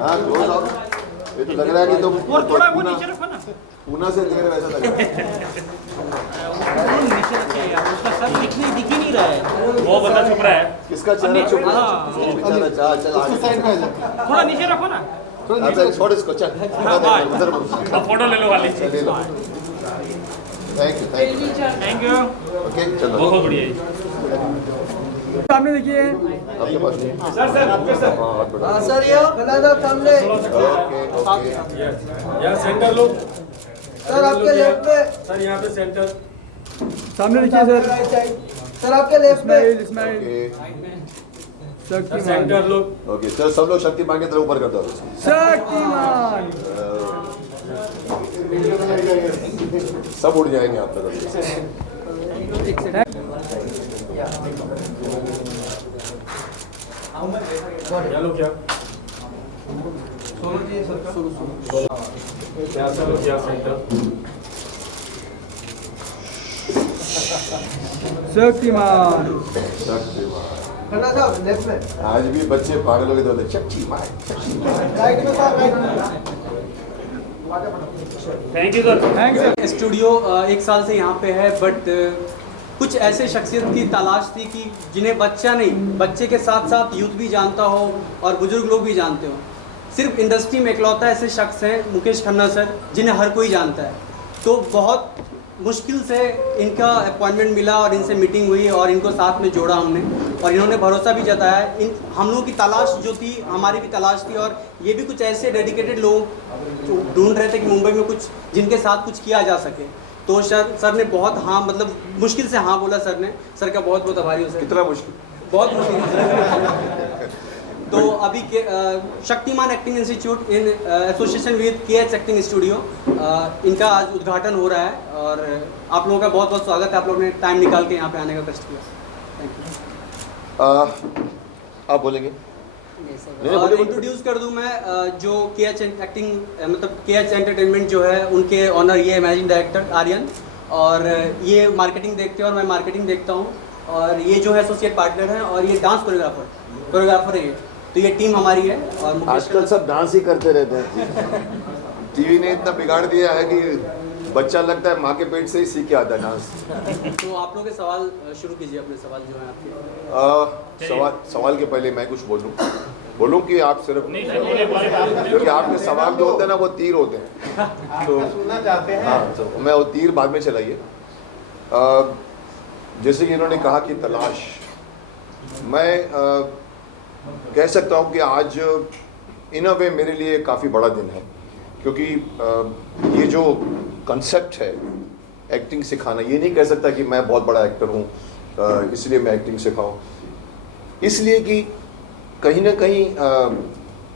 हाँ क्लोज आओ। ये तो लग रहा है कि तुम और थोड़ा वो नीचे रखो ना। पूना से दिख रहे वैसा लग रहा है। नीचे रखिए यार, उसका सर दिख ही नहीं रहा है। वो बंदा छुप रहा है। किसका चेहरा चुप रहा है? हाँ। बेचारा चल आगे साइड में आ जा। थोड़ा नीचे रखो ना। अच्छा छोड़ इसको चल उधर अब फोटो ले लो वाली। चलिए लो। Thank you thank you. Okay चलो बहुत बढ़िया है। सामने देखिए। आपके पास नहीं सर आपके सर। हाँ हाथ बढ़ा सर ये गलादा सामने। ओके ओके यहाँ सेंटर लोग। सर आपके लेफ्ट पे। सर यहाँ पे सेंटर। सामने देखिए सर। सर आपके लेफ्ट में। इस्माइल ओके शक्तिमान। सेंटर लोग। ओके चलो सब लोग शक्तिमान की तरफ ऊपर कर दो शक्तिमान। सब उड़ जाएंगे आप तक क्या लोग क्या? क्या सर क्या सेंटर? शक्तिमान। शक्तिमान गलादा लेफ्ट में। आज भी बच्चे पागलों के दौरान शक्तिमान राइट में सर राइट में। Thank you sir. Thank you sir. Studio एक साल से यहाँ पे है, बट कुछ ऐसे शख्सियत की तलाश थी कि जिन्हें बच्चा नहीं, बच्चे के साथ साथ यूथ भी जानता हो और बुजुर्ग लोग भी जानते हो। सिर्फ इंडस्ट्री में इकलौता ऐसे शख्स हैं मुकेश खन्ना सर, जिन्हें हर कोई जानता है। तो बहुत मुश्किल से इनका अपॉइंटमेंट मिला और इनसे मीटिंग हुई और इनको साथ में जोड़ा हमने, और इन्होंने भरोसा भी जताया। इन हम लोगों की तलाश जो थी, हमारी भी तलाश थी, और ये भी कुछ ऐसे डेडिकेटेड लोग ढूंढ रहे थे कि मुंबई में कुछ जिनके साथ कुछ किया जा सके। तो सर ने बहुत हाँ, मतलब मुश्किल से हाँ बोला सर ने। सर का बहुत बहुत आभारी हूँ सर। कितना मुश्किल बहुत मुश्किल है। तो अभी Shaktimaan acting institute in association with KH acting studio, इनका आज उद्घाटन हो रहा है और आप लोगों का बहुत बहुत स्वागत है। आप लोगों ने टाइम निकाल के यहाँ पे आने का कष्ट किया। Thank you. आप बोलेंगे और इंट्रोड्यूस कर दूं मैं जो KH एक्टिंग मतलब KH एंटरटेनमेंट जो है, उनके ऑनर ये मैनेजिंग डायरेक्टर आर्यन, और ये मार्केटिंग देखते हैं और मैं मार्केटिंग देखता हूँ, और ये जो है एसोसिएट पार्टनर हैं, और ये डांस कोरियोग्राफर है ये। तो ये टीम हमारी है। और आजकल सब डांस ही करते रहते हैं। टीवी ने इतना बिगाड़ दिया है कि बच्चा लगता है माँ के पेट से ही सीख के आता है डांस। तो आप लोग के सवाल शुरू कीजिए, अपने सवाल जो है आपके। सवाल के पहले मैं कुछ बोलूं कि आप सिर्फ क्योंकि आपके सवाल जो होते हैं ना वो तीर होते हैं, तो सुनना चाहते हैं। हाँ तो मैं वो तीर बाद में चलाइए। जैसे कि इन्होंने कहा कि तलाश, मैं कह सकता हूँ कि आज इन अ वे मेरे लिए काफ़ी बड़ा दिन है, क्योंकि ये जो कंसेप्ट है एक्टिंग सिखाना, ये नहीं कह सकता कि मैं बहुत बड़ा एक्टर हूँ इसलिए मैं एक्टिंग सिखाऊं, इसलिए कि कहीं ना कहीं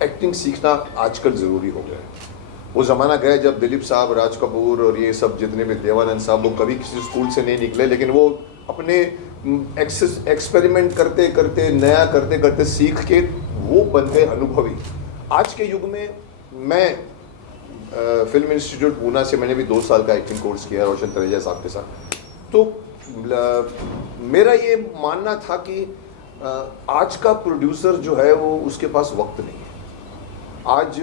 एक्टिंग सीखना आजकल ज़रूरी हो गया है। वो ज़माना गया जब दिलीप साहब, राज कपूर और ये सब जितने भी, देवानंद साहब, वो कभी किसी स्कूल से नहीं निकले, लेकिन वो अपने एक्सपेरिमेंट करते करते, नया करते करते सीख के वो बन गए अनुभवी। आज के युग में मैं फिल्म इंस्टीट्यूट पूना से मैंने भी 2 साल का एक्टिंग कोर्स किया रोशन तनेजा साहब के साथ। तो मेरा ये मानना था कि आज का प्रोड्यूसर जो है वो उसके पास वक्त नहीं है। आज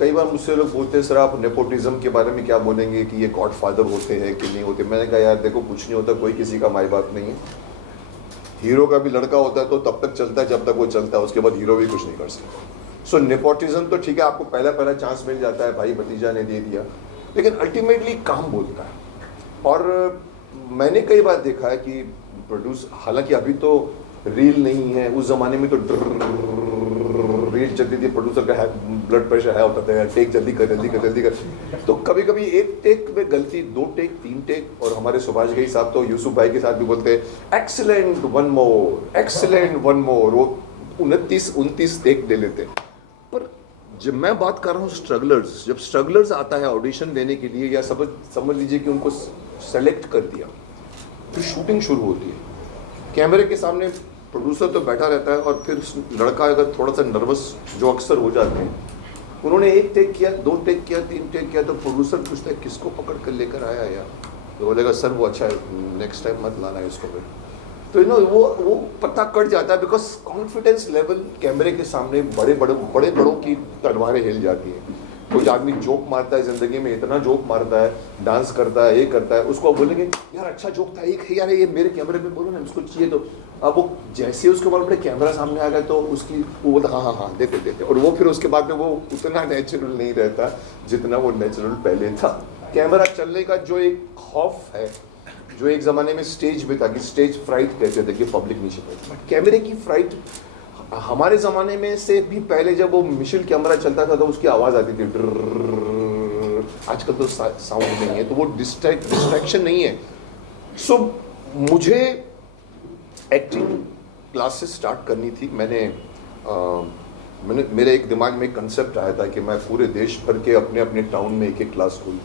कई बार मुझसे लोग बोलते हैं सर आप नेपोटिज्म के बारे में क्या बोलेंगे कि ये गॉडफादर होते हैं कि नहीं होते। मैंने कहा यार देखो कुछ नहीं होता, कोई किसी का माई बाप नहीं है। हीरो का भी लड़का होता है तो तब तक चलता है जब तक वो चलता है, उसके बाद हीरो भी कुछ नहीं कर सकता। सो नेपोटिज्म तो ठीक है, आपको पहला चांस मिल जाता है, भाई भतीजा ने दे दिया, लेकिन अल्टीमेटली काम बोलता है। और मैंने कई बार देखा है कि प्रोड्यूस, हालांकि अभी तो रील नहीं है, उस ज़माने में तो रील चलती थी, प्रोड्यूसर का ब्लड प्रेशर है होता था, टेक जल्दी कर जल्दी कर जल्दी कर। तो कभी कभी एक टेक में गलती, 2 टेक 3 टेक, और हमारे सुभाष घई साहब तो यूसुफ भाई के साथ भी बोलते हैं excellent one more, excellent one more, वो 29 टेक दे लेते। पर जब मैं बात कर रहा हूँ स्ट्रगलर्स, जब स्ट्रगलर्स आता है ऑडिशन देने के लिए, या समझ लीजिए कि उनको सेलेक्ट कर दिया, फिर शूटिंग शुरू होती है, कैमरे के सामने प्रोड्यूसर तो बैठा रहता है, और फिर लड़का अगर थोड़ा सा नर्वस, जो अक्सर हो जाते हैं, उन्होंने 1 टेक किया, 2 टेक किया, 3 टेक किया, तो प्रोड्यूसर पूछता है किसको पकड़ कर लेकर आया यार, तो बोलेगा सर वो अच्छा है, नेक्स्ट टाइम मत लाना है इसको। फिर तो वो पता कट जाता है, बिकॉज कॉन्फिडेंस लेवल कैमरे के सामने बड़े बड़ों की तलवारें हिल जाती हैं। कोई आदमी जोक मारता है ज़िंदगी में, इतना जोक मारता है, डांस करता है, ये करता है, उसको आप बोलेंगे यार अच्छा जोक था, एक यार ये मेरे कैमरे पे बोलो ना, उसको चाहिए। तो अब वो जैसे उसके बाद बड़े कैमरा सामने आ गया तो उसकी वो बोलता हाँ देते, और वो फिर उसके बाद में वो उतना नेचुरल नहीं रहता जितना वो नेचुरल पहले था। कैमरा चलने का जो एक खौफ है, जो एक ज़माने में स्टेज पे था कि स्टेज फ्राइट कहते थे कि पब्लिक नीचे बैठे, बट कैमरे की फ्राइट हमारे ज़माने में से भी पहले जब वो मिशेल कैमरा चलता था तो उसकी आवाज़ आती थी, आजकल तो साउंड नहीं है, तो वो डिस्ट्रैक्शन नहीं है। सो मुझे एक्टिंग क्लासेस स्टार्ट करनी थी। मैंने मेरे एक दिमाग में एक कंसेप्ट आया था कि मैं पूरे देश भर के अपने टाउन में एक क्लास खोलूँ,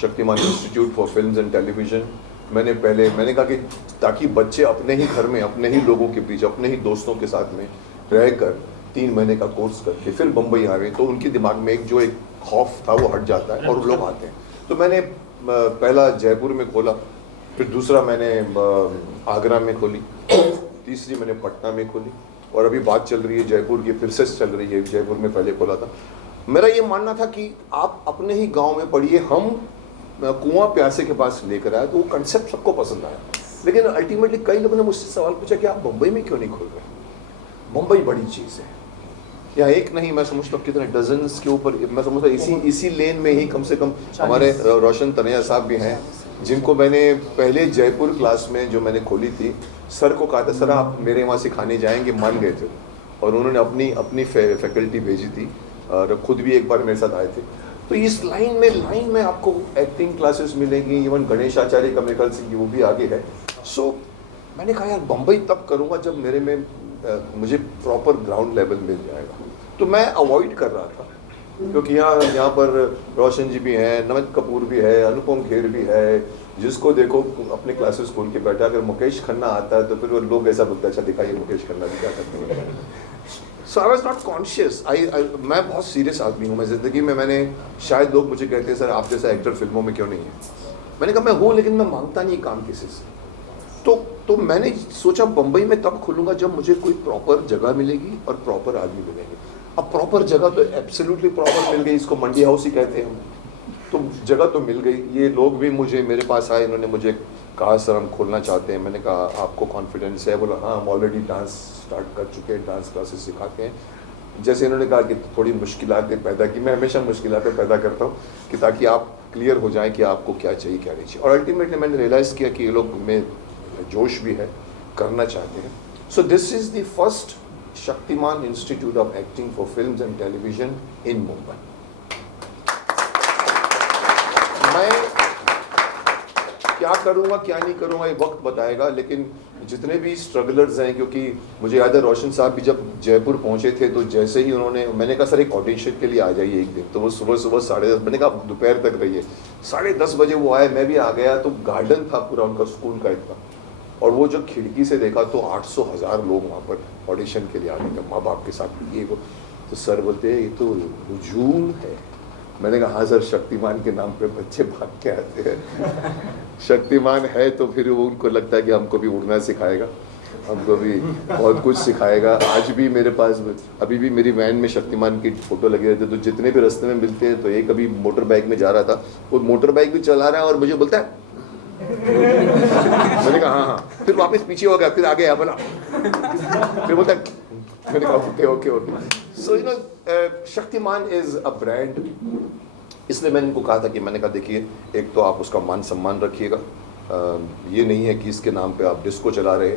Shaktimaan institute for films and television. मैंने कहा कि ताकि बच्चे अपने ही घर में, अपने ही लोगों के बीच, अपने ही दोस्तों के साथ में रहकर 3 महीने का कोर्स करके फिर बम्बई आवे तो उनके दिमाग में एक खौफ था वो हट जाता है और वो लोग आते हैं। तो मैंने पहला जयपुर में खोला, फिर दूसरा मैंने आगरा में खोली, तीसरी मैंने पटना में खोली, और अभी बात चल रही है जयपुर की, फिर से चल रही है। जयपुर में पहले खोला था। मेरा ये मानना था कि आप अपने ही गाँव में पढ़िए, हम कुआं प्यासे के पास लेकर आया, तो वो कंसेप्ट सबको पसंद आया। लेकिन अल्टीमेटली कई लोगों ने मुझसे सवाल पूछा कि आप मुंबई में क्यों नहीं खोल रहे? मुंबई बड़ी चीज़ है, या एक नहीं, मैं समझता हूँ कितने डजन्स के ऊपर। मैं समझता हूँ इसी लेन में ही कम से कम हमारे रोशन तनैया साहब भी हैं, जिनको मैंने पहले जयपुर क्लास में जो मैंने खोली थी, सर को कहा था सर आप मेरे वहाँ सिखाने जाएंगे, मान गए थे, और उन्होंने अपनी फैकल्टी भेजी थी और खुद भी एक बार मेरे साथ आए थे। तो इस लाइन में आपको एक्टिंग क्लासेस मिलेंगी, इवन गणेश आचार्य का मेरे ख्याल से वो भी आगे है। सो मैंने कहा यार बम्बई तब करूँगा जब मेरे में मुझे प्रॉपर ग्राउंड लेवल मिल जाएगा। तो मैं अवॉइड कर रहा था, क्योंकि यहाँ पर रोशन जी भी हैं, नमित कपूर भी है, अनुपम खेर भी है, जिसको देखो अपने क्लासेस खोल के बैठा। अगर मुकेश खन्ना आता है तो फिर वो लोग ऐसा बोलते हैं अच्छा दिखाइए मुकेश खन्ना भी क्या करते हैं। सो आई वॉज नॉट कॉन्शियस। मैं बहुत सीरियस आदमी हूँ। मैं ज़िंदगी में शायद लोग मुझे कहते हैं सर आप जैसा एक्टर फिल्मों में क्यों नहीं है। मैंने कहा मैं हूँ, लेकिन मैं मांगता नहीं काम किसी से। तो मैंने सोचा बम्बई में तब खुलूँगा जब मुझे कोई प्रॉपर जगह मिलेगी और प्रॉपर आदमी मिलेंगे। अब प्रॉपर जगह तो एब्सोल्युटली प्रॉपर मिल गई, इसको मंडी हाउस ही कहते हैं हम। तो जगह तो मिल गई, ये लोग भी मेरे पास आए, इन्होंने मुझे कहा सर हम खोलना चाहते हैं। मैंने कहा आपको कॉन्फिडेंस है? बोला हाँ हम ऑलरेडी डांस स्टार्ट कर चुके हैं, डांस क्लासेस सिखाते हैं। जैसे इन्होंने कहा कि थोड़ी मुश्किलातें पैदा की, मैं हमेशा मुश्किलातें पैदा करता हूँ कि ताकि आप क्लियर हो जाएं कि आपको क्या चाहिए क्या नहीं चाहिए। और अल्टीमेटली मैंने रियलाइज़ किया कि ये लोग में जोश भी है, करना चाहते हैं। So this is the first Shaktimaan institute of acting for films and television इन मुंबई। मैं क्या करूँगा क्या नहीं करूँगा ये वक्त बताएगा, लेकिन जितने भी स्ट्रगलर्स हैं, क्योंकि मुझे याद है रोशन साहब भी जब जयपुर पहुँचे थे तो जैसे ही मैंने कहा सर एक ऑडिशन के लिए आ जाइए एक दिन, तो वो सुबह 10:30, मैंने कहा दोपहर तक रहिए, 10:30 बजे वो आए, मैं भी आ गया। तो गार्डन था पूरा उनका स्कूल का इतना, और वो जब खिड़की से देखा तो 800,000 लोग वहाँ पर ऑडिशन के लिए आ गए थे, माँ बाप के साथ ये वो। तो सर बोलते ये तो हुजूम है। मैंने कहा हाँ सर, शक्तिमान के नाम पे बच्चे भाग के आते हैं। शक्तिमान है तो फिर वो उनको लगता है कि हमको भी उड़ना सिखाएगा, हमको भी बहुत कुछ सिखाएगा। आज भी मेरे पास अभी भी मेरी वैन में शक्तिमान की फ़ोटो लगे रहते, तो जितने भी रास्ते में मिलते हैं, तो एक अभी मोटर बाइक में जा रहा था, वो मोटर बाइक भी चला रहा है और मुझे बोलता है मैंने कहा हाँ, फिर वापस पीछे हो गया, फिर आगे आया बोला, फिर बोलता है, मैंने कहा okay. So you know Shaktimaan is a brand. इसलिए मैंने इनको कहा था कि मैंने कहा देखिए, एक तो आप उसका मान सम्मान रखिएगा, ये नहीं है कि इसके नाम पे आप डिस्को चला रहे,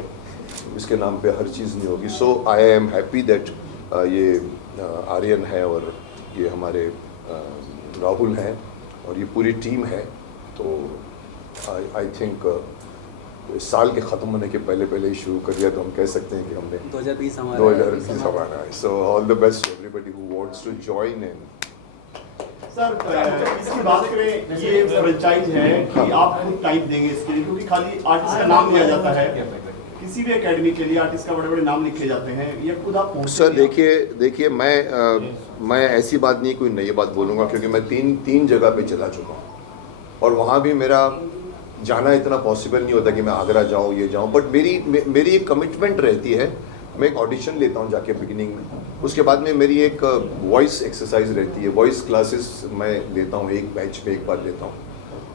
इसके नाम पे हर चीज़ नहीं होगी। सो आई एम हैप्पी दैट ये आर्यन है और ये हमारे राहुल हैं और ये पूरी टीम है। तो आई थिंक साल के ख़त्म होने के पहले ही शुरू कर दिया, तो हम कह सकते हैं कि हमने 2020 हमारा है। So all the best everybody who wants to join in. Sir इसकी बात करें, ये फ्रेंचाइज है कि आप खुद टाइप देंगे इसके लिए, क्योंकि खाली आर्टिस्ट का नाम दिया जाता है, किसी भी एकेडमी के लिए आर्टिस्ट का बड़े नाम लिखे जाते हैं, ये खुद आप सर देखिए मैं ऐसी बात नहीं कोई नई बात बोलूँगा, क्योंकि मैं तीन जगह पे चला चुका हूँ और वहाँ भी मेरा जाना इतना पॉसिबल नहीं होता कि मैं आगरा जाऊँ ये जाऊँ, बट मेरी एक कमिटमेंट रहती है। मैं एक ऑडिशन लेता हूँ जाके बिगिनिंग में, उसके बाद में मेरी एक वॉइस एक्सरसाइज रहती है, वॉइस क्लासेस मैं लेता हूँ, एक बैच में एक बार लेता हूँ,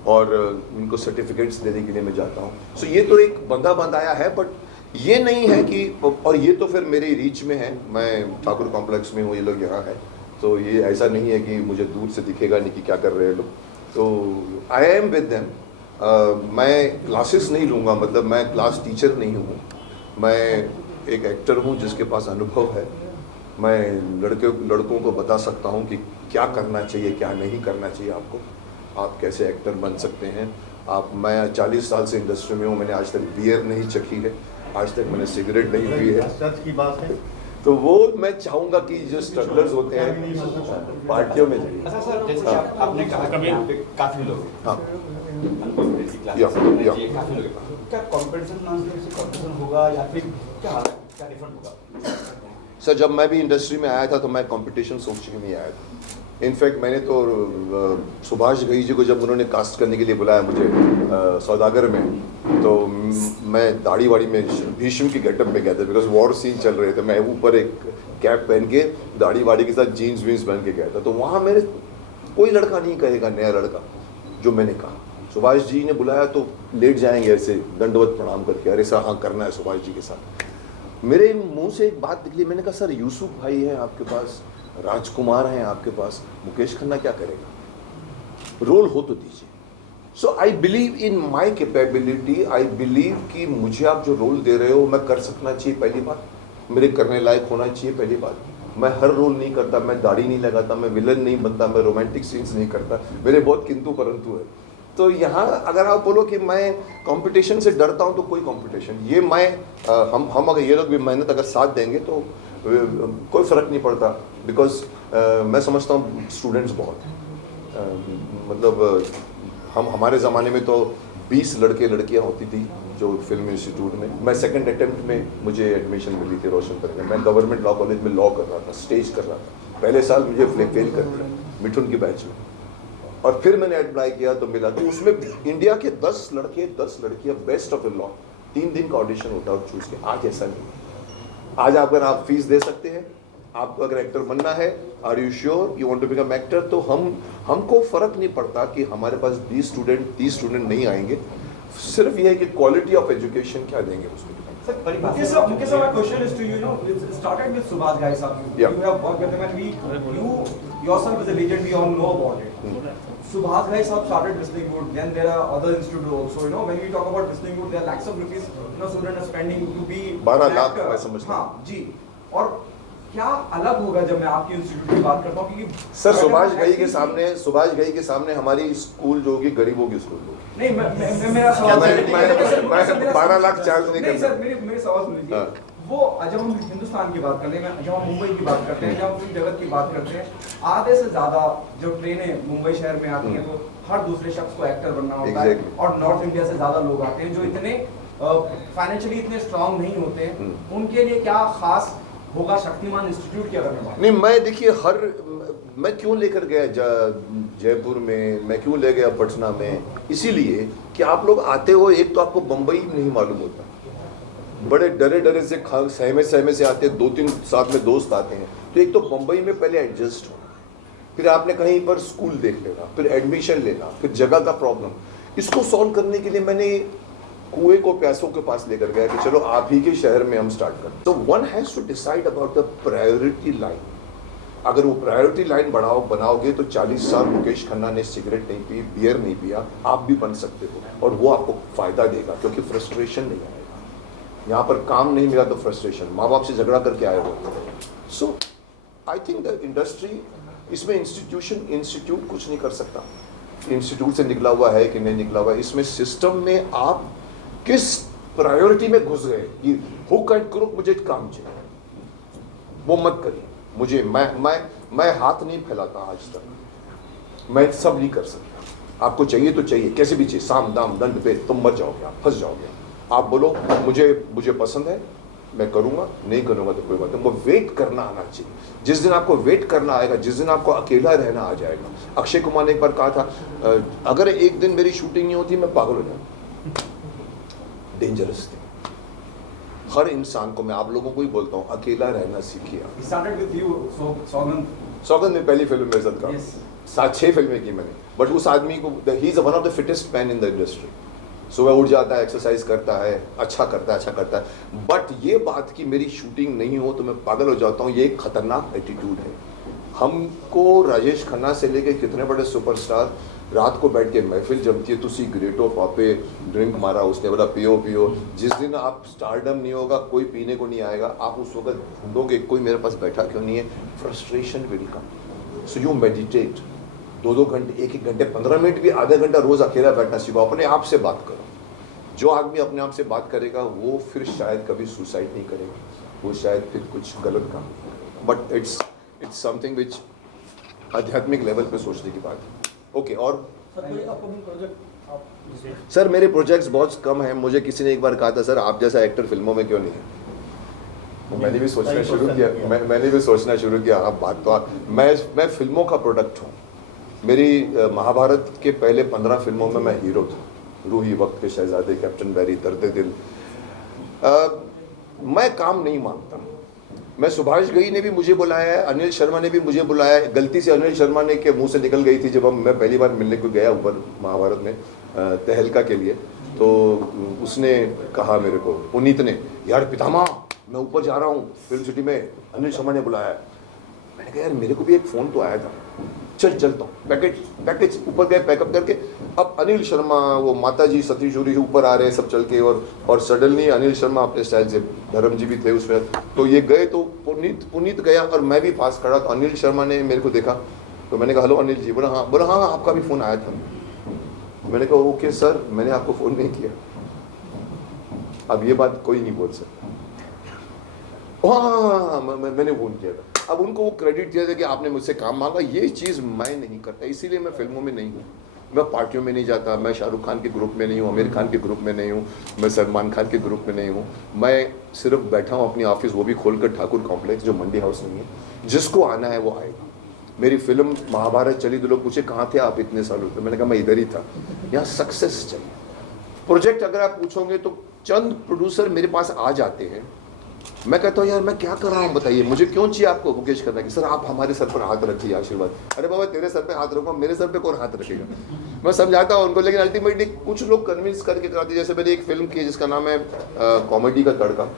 और इनको सर्टिफिकेट्स देने के लिए मैं जाता हूँ। सो ये तो एक बंधा बंधाया है, बट ये नहीं है कि, और ये तो फिर मेरे रीच में है, मैं ठाकुर कॉम्प्लेक्स में हूँ, ये लोग यहाँ हैं, तो ये ऐसा नहीं है कि मुझे दूर से दिखेगा नहीं कि क्या कर रहे हैं लोग। तो आई एम विद देम। मैं क्लासेस नहीं लूँगा, मतलब मैं क्लास टीचर नहीं हूँ, मैं एक एक्टर हूँ जिसके पास अनुभव है। मैं लड़कों को बता सकता हूँ कि क्या करना चाहिए, क्या नहीं करना चाहिए आपको, आप कैसे एक्टर बन सकते हैं। मैं 40 साल से इंडस्ट्री में हूँ, मैंने आज तक बियर नहीं चखी है, आज तक मैंने सिगरेट नहीं पी है। सच की बात है। तो वो मैं चाहूँगा कि जो स्ट्रगलर्स होते हैं पार्टियों में जाइए। अच्छा सर, जैसे कि आपने कहा कि यहाँ पे काफी लोग हैं, हाँ, अनकॉम्पिटेटिव क्लासेस या। काफी लोग हैं, क्या कॉम्पिटिशन से कॉम्पिटिशन होगा या फिर क्या डिफरेंट होगा? सर जब मैं भी इंडस्ट्री में आया था तो मैं कंपटीशन सोच के नहीं आया था। इनफैक्ट मैंने तो सुभाष घई जी को जब उन्होंने कास्ट करने के लिए बुलाया मुझे सौदागर में, तो मैं दाढ़ी वाड़ी में भीष्म की गेटअप में गया था, बिकॉज वॉर सीन चल रहे थे। मैं ऊपर एक कैप पहन के दाढ़ी वाड़ी के साथ जीन्स वीन्स पहन के गया था। तो वहाँ मेरे कोई लड़का नहीं कहेगा, नया लड़का, जो मैंने कहा। सुभाष जी ने बुलाया तो लेट जाएंगे ऐसे दंडवत प्रणाम करके, अरे सर हाँ करना है सुभाष जी के साथ। मेरे मुंह से एक बात निकली, मैंने कहा सर यूसुफ भाई है आपके पास, राजकुमार हैं आपके पास, मुकेश खन्ना क्या करेगा, रोल हो तो दीजिए। So I believe in my capability, I believe कि मुझे आप जो रोल दे रहे हो मैं कर सकना चाहिए, पहली बात मेरे करने लायक होना चाहिए, पहली बात। मैं हर रोल नहीं करता, मैं दाढ़ी नहीं लगाता, मैं विलन नहीं बनता, मैं रोमांटिक सीन्स नहीं करता, मेरे बहुत किंतु परंतु है। तो यहाँ अगर आप बोलो कि मैं कंपटीशन से डरता हूँ तो कोई कंपटीशन, ये मैं हम अगर ये लोग भी मेहनत अगर साथ देंगे तो कोई फ़र्क नहीं पड़ता। बिकॉज मैं समझता हूँ स्टूडेंट्स बहुत हैं, मतलब हमारे ज़माने में तो 20 लड़के लड़कियाँ होती थी जो फिल्म इंस्टीट्यूट में। मैं सेकंड अटेम्प्ट में मुझे एडमिशन मिली थी रोशनपुर में। मैं गवर्नमेंट लॉ कॉलेज में लॉ कर रहा था, स्टेज कर रहा था। पहले साल मुझे फेल कर दिया मिठुन की बैच में, और फिर मैंने अप्लाई किया तो मिला। तो उसमें इंडिया के 10 लड़के 10 लड़कियाँ बेस्ट ऑफ द लॉ, 3 दिन का ऑडिशन होता है और चूज के। आज ऐसा नहीं। आज अगर आप फीस दे सकते हैं, आपको अगर एक्टर बनना है, are you sure you want to become actor, तो हमको फर्क नहीं पड़ता कि हमारे पास 20 स्टूडेंट 30 स्टूडेंट नहीं आएंगे। सिर्फ ये है कि क्वालिटी ऑफ एजुकेशन क्या देंगे उसको। Mukesh sir, my question is to you. You know, it started with Subhash Ghai sir. Yeah. You have worked with him, and you yourself is a legend. We all know about it. Subhash Ghai sir started Whistling. Then there are other institutes also. You know, when we talk about Whistling, there are lakhs of rupees. You know, students are spending to be 12 lakh मैं समझता हूँ। हाँ जी। और क्या अलग होगा जब मैं आपके इंस्टीट्यूट की बात करता हूँ, क्योंकि सर सुभाष घई के सामने हमारी स्कूल जो होगी गरीबों की स्कूल होगी। नहीं, मैं मेरा सवाल मैं 12 लाख चार्ज नहीं नहीं करता। सर, मेरे सवाल सुन लीजिए। वो जब हम हिंदुस्तान की बात करते हैं, जब हम मुंबई की बात करते हैं, जब हम पूरी जगत की बात करते हैं, आधे से ज्यादा जो ट्रेनें मुंबई शहर में आती हैं, तो हर दूसरे शख्स को एक्टर बनना होता है। और नॉर्थ इंडिया से ज्यादा लोग आते हैं जो इतने फाइनेंशियली इतने स्ट्रांग नहीं होते हैं। उनके लिए क्या खास होगा शक्तिमान इंस्टीट्यूट की अगर मैं बात? नहीं, मैं देखिए मैं क्यों लेकर गया जयपुर में, मैं क्यों ले गया पटना में, इसीलिए कि आप लोग आते हो, एक तो आपको बम्बई नहीं मालूम होता, बड़े डरे से सहमे से आते हैं, 2-3 साथ में दोस्त आते हैं। तो एक तो बम्बई में पहले एडजस्ट होना, फिर आपने कहीं पर स्कूल देख लेना, फिर एडमिशन लेना, फिर जगह का प्रॉब्लम। इसको सॉल्व करने के लिए मैंने कुएं को प्यासों के पास लेकर गया कि चलो आप ही के शहर में हम स्टार्ट करें। तो one has to decide about the priority line. अगर वो प्रायोरिटी लाइन बनाओगे तो 40 साल मुकेश खन्ना ने सिगरेट नहीं पी, बियर नहीं पिया, आप भी बन सकते हो, और वो आपको फायदा देगा, क्योंकि फ्रस्ट्रेशन नहीं आएगा। यहाँ पर काम नहीं मिला तो फ्रस्ट्रेशन, माँ बाप से झगड़ा करके आए हो। सो आई थिंक द इंडस्ट्री, इसमें इंस्टीट्यूट कुछ नहीं कर सकता। इंस्टीट्यूट से निकला हुआ है कि नहीं निकला हुआ है, इसमें सिस्टम में आप किस प्रायोरिटी में घुस गए कि हुक एंड क्रुक मुझे काम चाहिए, वो मत करिए। मुझे मैं हाथ नहीं फैलाता आज तक, मैं सब नहीं कर सकता। आपको चाहिए तो चाहिए, कैसे भी चाहिए, साम दाम दंड पे तुम मर जाओगे, आप फंस जाओगे। आप बोलो मुझे पसंद है, मैं करूँगा, नहीं करूँगा तो कोई बात नहीं, वो वेट करना आना चाहिए। जिस दिन आपको वेट करना आएगा, जिस दिन आपको अकेला रहना आ जाएगा। अक्षय कुमार ने एक बार कहा था, अगर एक दिन मेरी शूटिंग नहीं होती मैं पागल हो जाऊँ। डेंजरस थी। हर इंसान को, मैं आप लोगों को ही बोलता हूँ, अकेला रहना सीखिए। सौगंध में पहली फिल्म मेरे साथ काम, 7-6 फिल्में की मैंने, बट उस आदमी को, he is one of the fittest man in the industry. सुबह उठ जाता है, एक्सरसाइज करता है, अच्छा करता है। बट ये बात कि मेरी शूटिंग नहीं हो तो मैं पागल हो जाता हूँ, ये एक खतरनाक एटीट्यूड है। हमको राजेश खन्ना से लेके कितने बड़े सुपरस्टार रात को बैठ के महफिल जमती है, तुसी ग्रेट ऑफ आपे ड्रिंक मारा, उसने बोला पियो पियो। जिस दिन आप स्टारडम नहीं होगा, कोई पीने को नहीं आएगा, आप उस वक्त ढूंढोगे कोई मेरे पास बैठा क्यों नहीं है, frustration will come. So you meditate 2-2 घंटे, 1-1 घंटे, 15 मिनट भी, आधा घंटा रोज अकेला बैठना सीखो। अपने आप से बात करो। जो आदमी अपने आप से बात करेगा वो फिर शायद कभी सुसाइड नहीं करेगा, वो शायद फिर कुछ गलत काम नहीं करेगा। बट इट्स समथिंग विच आध्यात्मिक लेवल पे सोचने की बात है। ओके, और सर मेरे प्रोजेक्ट्स बहुत कम हैं। मुझे किसी ने एक बार कहा था, सर आप जैसा एक्टर फिल्मों में क्यों नहीं है? मैंने भी सोचना शुरू किया। हाँ, बात तो मैं फिल्मों का प्रोडक्ट हूँ। मेरी महाभारत के पहले 15 फिल्मों में मैं हीरो था। रूही, वक्त के शहजादे, कैप्टन बैरी, दर्द दिल। मैं काम नहीं मांगता। मैं, सुभाष घई ने भी मुझे बुलाया है, अनिल शर्मा ने भी मुझे बुलाया है। गलती से अनिल शर्मा ने के मुंह से निकल गई थी जब मैं पहली बार मिलने को गया ऊपर महाभारत में तहलका के लिए, तो उसने कहा मेरे को, पुनीत ने, यार पितामह मैं ऊपर जा रहा हूँ फिल्म सिटी में, अनिल शर्मा ने बुलाया है। मैंने कहा यार मेरे को भी एक फ़ोन तो आया था, चलता हूँ। पैकेज ऊपर गए, पैकअप करके। अब अनिल शर्मा, वो माता जी सतीश जोरी ऊपर आ रहे हैं सब चल के, और सडनली अनिल शर्मा अपने स्टाइल से, धर्म जी भी थे उसमें, तो ये गए, तो पुनीत गया और मैं भी पास खड़ा। तो अनिल शर्मा ने मेरे को देखा, तो मैंने कहा हेलो अनिल जी। बोला हाँ आपका भी फ़ोन आया था। मैंने कहा ओके सर, मैंने आपको फ़ोन नहीं किया। अब ये बात कोई नहीं बोल सकता। हाँ मैंने फ़ोन किया था। अब उनको वो क्रेडिट दिया था कि आपने मुझसे काम मांगा। ये चीज़ मैं नहीं करता, इसीलिए मैं फिल्मों में नहीं हूँ। मैं पार्टियों में नहीं जाता, मैं शाहरुख खान के ग्रुप में नहीं हूँ, आमिर खान के ग्रुप में नहीं हूँ, मैं सलमान खान के ग्रुप में नहीं हूँ। मैं सिर्फ बैठा हूँ अपनी ऑफिस, वो भी खोलकर ठाकुर कॉम्प्लेक्स, जो मंडी हाउस नहीं है। जिसको आना है वो आएगा। मेरी फिल्म महाभारत चली तो लोग पूछे कहाँ थे आप इतने सालों से, मैंने कहा मैं इधर ही था। यहाँ सक्सेस चाहिए। प्रोजेक्ट अगर आप पूछोगे तो चंद प्रोड्यूसर मेरे पास आ जाते हैं, मैं कहता हूँ यार मैं क्या कर रहा हूँ बताइए, मुझे क्यों चाहिए आपको मुकेश करना कि सर आप हमारे सर पर हाथ रखिए, आशीर्वाद। अरे बाबा तेरे सर पे हाथ रखो, मेरे सर पे कौन हाथ रखेगा? मैं समझाता हूँ उनको, लेकिन अल्टीमेटली कुछ लोग कन्विंस करके कराते। जैसे मैंने एक फिल्म की जिसका नाम है कॉमेडी का तड़का,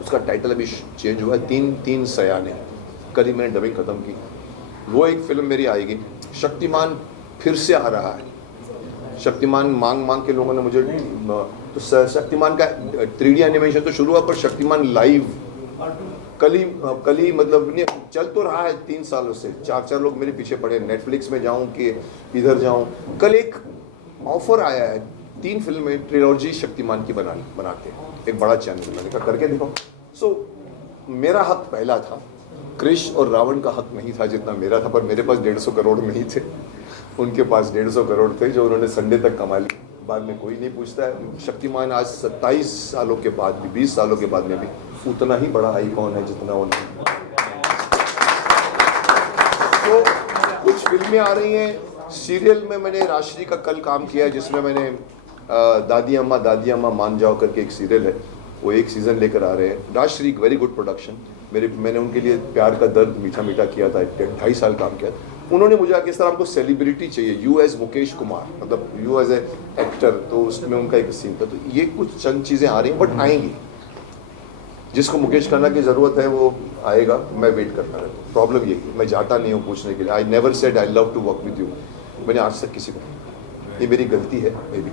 उसका टाइटल अभी चेंज हुआ है, तीन सयाने, कल ही मैंने डबिंग खत्म की। वो एक फिल्म मेरी आएगी। शक्तिमान फिर से आ रहा है। शक्तिमान मांग के लोगों ने मुझे, तो शक्तिमान का 3D एनिमेशन तो शुरू हुआ, पर शक्तिमान लाइव कल ही मतलब नहीं चल तो रहा है 3 सालों से। 4 लोग मेरे पीछे पड़े, नेटफ्लिक्स में जाऊं कि इधर जाऊं। कल एक ऑफर आया है, 3 फिल्में ट्रिलॉजी शक्तिमान की बनाते हैं, एक बड़ा चैनल। मैंने कहा करके देखो। सो मेरा हक पहला था, कृष और रावण का हक नहीं था जितना मेरा था, पर मेरे पास 150 करोड़ नहीं थे, उनके पास 150 करोड़ थे जो उन्होंने संडे तक कमा ली। बाद में कोई नहीं पूछता है। शक्तिमान आज 27 सालों के बाद भी, 20 सालों के बाद में भी उतना ही बड़ा आइकॉन है जितना वो नहीं। तो कुछ फिल्में आ रही हैं। सीरियल में मैंने राजश्री का कल काम किया है, जिसमें मैंने दादी अम्मा मान जाओ करके एक सीरियल है, वो 1 सीज़न लेकर आ रहे हैं। Rajshri very good production. मैंने उनके लिए प्यार का दर्द मीठा मीठा किया था, 2.5 साल काम किया। उन्होंने मुझे आके इस तरह हमको सेलिब्रिटी चाहिए, यू एज मुकेश कुमार, मतलब यू एज ए एक्टर, तो उसमें उनका एक सीन था। तो ये कुछ चंद चीज़ें आ रही हैं, बट आएंगी। जिसको मुकेश खन्ना की ज़रूरत है वो आएगा, मैं वेट करता रहता हूँ। प्रॉब्लम ये मैं जाता नहीं हूँ पूछने के लिए। I never said I love to work with you. मैंने आज तक किसी को, ये मेरी गलती है मे बी।